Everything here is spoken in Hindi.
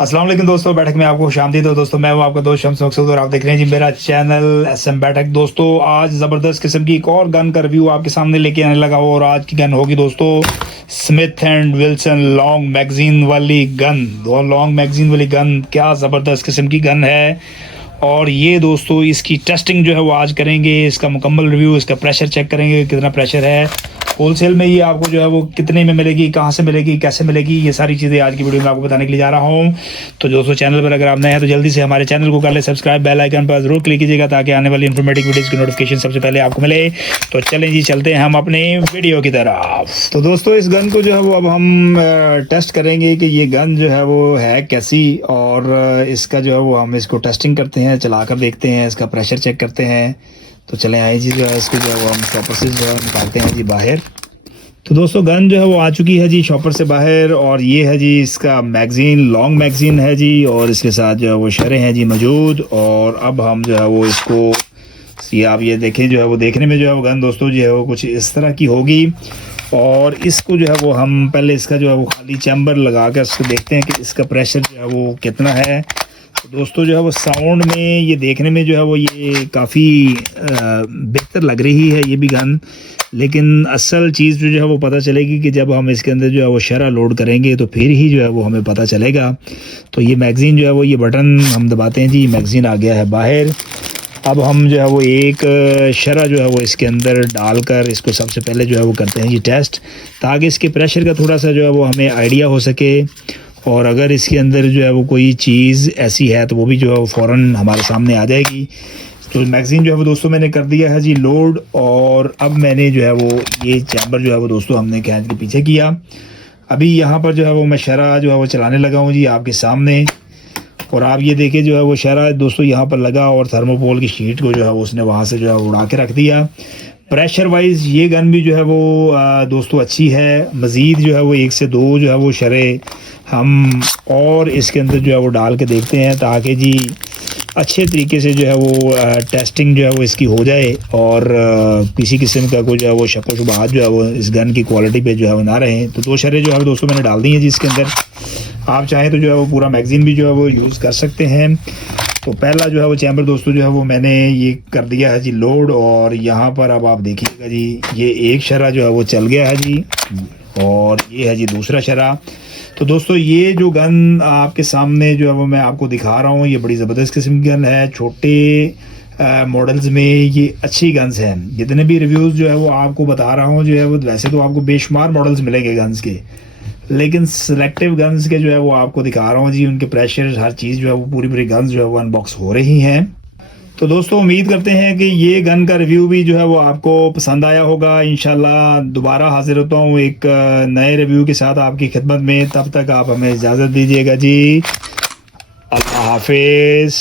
अस्सलाम वालेकुम दोस्तों, बैठक में आपको खुशामदीद हो। दोस्तों मैं हूं आपका दोस्त शम्स मकसूद और आप देख रहे हैं जी मेरा चैनल एसएम बैठक। दोस्तों आज ज़बरदस्त किस्म की एक और गन का रिव्यू आपके सामने लेके आने लगा हो और आज की गन होगी दोस्तों Smith and Wilson long magazine वाली गन। दो लॉन्ग मैगजीन वाली गन, क्या ज़बरदस्त किस्म की गन है। और ये दोस्तों इसकी टेस्टिंग जो है वो आज करेंगे, इसका मुकम्मल रिव्यू, इसका प्रेशर चेक करेंगे कितना प्रेशर है, होलसेल में ये आपको जो है वो कितने में मिलेगी, कहाँ से मिलेगी, कैसे मिलेगी, ये सारी चीज़ें आज की वीडियो में आपको बताने के लिए जा रहा हूँ। तो दोस्तों चैनल पर अगर आप नए हैं तो जल्दी से हमारे चैनल को कर ले सब्सक्राइब, बेल आइकन पर जरूर क्लिक कीजिएगा ताकि आने वाली इन्फॉर्मेटिव वीडियोज़ की नोटिफिकेशन सबसे पहले आपको मिले। तो चलें जी, चलते हैं हम अपने वीडियो की तरफ। तो दोस्तों इस गन को जो है वो अब हम टेस्ट करेंगे कि ये गन जो है वो है कैसी, और इसका जो है वो हम इसको टेस्टिंग करते हैं, चला कर देखते हैं, इसका प्रेशर चेक करते हैं। तो चलें आइए जी, जो है इसको जो है वो हम शॉपर से जो है निकालते हैं जी बाहर। तो दोस्तों गन जो है वो आ चुकी है जी शॉपर से बाहर, और ये है जी इसका मैगज़ीन, लॉन्ग मैगज़ीन है जी, और इसके साथ जो है वो शरें हैं जी मौजूद। और अब हम जो है वो इसको ये आप ये देखें, जो है वो देखने में जो है वो गन दोस्तों जो है वो कुछ इस तरह की होगी। और इसको जो है वो हम पहले इसका जो है वो खाली चैम्बर लगा कर इसको देखते हैं कि इसका प्रेशर जो है वो कितना है। तो दोस्तों जो है वो साउंड में, ये देखने में जो है वो ये काफ़ी बेहतर लग रही है ये भी गन, लेकिन असल चीज़ जो है वो पता चलेगी कि जब हम इसके अंदर जो है वो शरा लोड करेंगे तो फिर ही जो है वो हमें पता चलेगा। तो ये मैगज़ीन जो है वो, ये बटन हम दबाते हैं जी, मैगज़ीन आ गया है बाहर। अब हम जो है वो एक शरा जो है वो इसके अंदर डालकर इसको सबसे पहले जो है वो करते हैं जी टेस्ट, ताकि इसके प्रेशर का थोड़ा सा जो है वो हमें आइडिया हो सके। और अगर इसके अंदर जो है वो कोई चीज़ ऐसी है तो वो भी जो है वो फ़ौरन हमारे सामने आ जाएगी। तो मैगज़ीन जो है वो दोस्तों मैंने कर दिया है जी लोड, और अब मैंने जो है वो ये चैम्बर जो है वो दोस्तों हमने खींच के पीछे किया। अभी यहाँ पर जो है वो मैं शरा जो है वो चलाने लगा हूँ जी आपके सामने, और आप ये देखें जो है वो शरा दोस्तों यहाँ पर लगा और थर्मोकोल की शीट को जो है वो उसने वहाँ से जो है उड़ा के रख दिया। प्रेशर वाइज ये गन भी जो है वो दोस्तों अच्छी है। मज़ीद जो है वो 1 से 2 जो है वो शरे हम और इसके अंदर जो है वो डाल के देखते हैं, ताकि जी अच्छे तरीके से जो है वो टेस्टिंग जो है वो इसकी हो जाए, और किसी किस्म का कोई जो है वो शक व शुबहात जो है वो इस गन की क्वालिटी पे जो है वो ना रहे। तो 2 शरे जो है दोस्तों मैंने डाल दी हैं जी इसके अंदर। आप चाहें तो जो है वो पूरा मैगज़ीन भी जो है वो यूज़ कर सकते हैं। तो पहला जो है वो चैम्बर दोस्तों जो है वो मैंने ये कर दिया है जी लोड, और यहाँ पर अब आप देखिएगा जी ये एक शरा जो है वो चल गया है जी, और ये है जी दूसरा शरा। तो दोस्तों ये जो गन आपके सामने जो है वो मैं आपको दिखा रहा हूँ, ये बड़ी ज़बरदस्त किस्म की गन है। छोटे मॉडल्स में ये अच्छी गन्स हैं। जितने भी रिव्यूज़ जो है वो आपको बता रहा हूँ जो है वो, वैसे तो आपको बेशुमार मॉडल्स मिलेंगे गन्स के, लेकिन सिलेक्टिव गन्स के जो है वो आपको दिखा रहा हूँ जी, उनके प्रेशर हर चीज़ जो है वो पूरी गन्स जो है वो अनबॉक्स हो रही हैं। तो दोस्तों उम्मीद करते हैं कि ये गन का रिव्यू भी जो है वो आपको पसंद आया होगा। इंशाल्लाह दोबारा हाजिर होता हूँ एक नए रिव्यू के साथ आपकी खिदमत में। तब तक आप हमें इजाज़त दीजिएगा जी। अल्लाह हाफिज़।